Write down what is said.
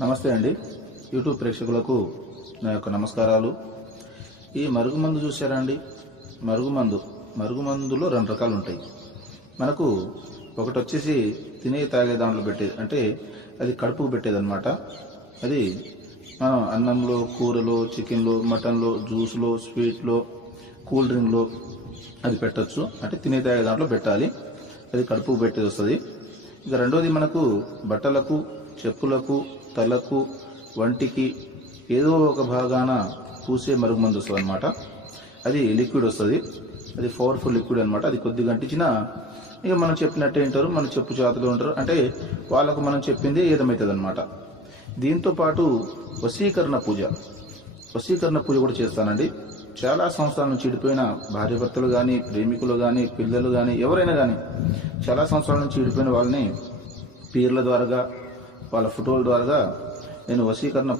నమస్తే అండి. యూట్యూబ్ ప్రేక్షకులకు నా యొక్క నమస్కారాలు. ఈ మరుగుమందు చూసారా అండి? మరుగుమందులో రెండు రకాలు ఉంటాయి. మనకు ఒకటి వచ్చేసి తినే తాగే దాంట్లో పెట్టేది, అంటే అది కడుపుకు పెట్టేదన్నమాట. అది మనం అన్నంలో, కూరలో, చికెన్లో, మటన్లో, జ్యూస్లో, స్వీట్లో, కూల్ డ్రింక్లో అది పెట్టచ్చు. అంటే తినే తాగే దాంట్లో పెట్టాలి, అది కడుపుకు పెట్టేది వస్తుంది. ఇక రెండోది మనకు బట్టలకు, చెప్పులకు, తలకు, వంటికి ఏదో ఒక భాగాన పూసే మరుగుమందు వస్తుంది అనమాట. అది లిక్విడ్ వస్తుంది, అది పవర్ఫుల్ లిక్విడ్ అనమాట. అది కొద్దిగా అంటించినా ఇక మనం చెప్పినట్టే వింటారు, మన చెప్పు చేతులు ఉంటారు, అంటే వాళ్ళకు మనం చెప్పింది ఏదమవుతుంది అనమాట. దీంతో పాటు వశీకరణ పూజ కూడా చేస్తానండి. చాలా సంవత్సరాల నుంచి చెడిపోయిన భార్యాభర్తలు కానీ, ప్రేమికులు కానీ, పిల్లలు కానీ, ఎవరైనా కానీ చాలా సంవత్సరాల నుంచి చెడిపోయిన వాళ్ళని పీర్ల ద్వారా, వాళ్ళ ఫోటోల ద్వారా నేను వశీకరణ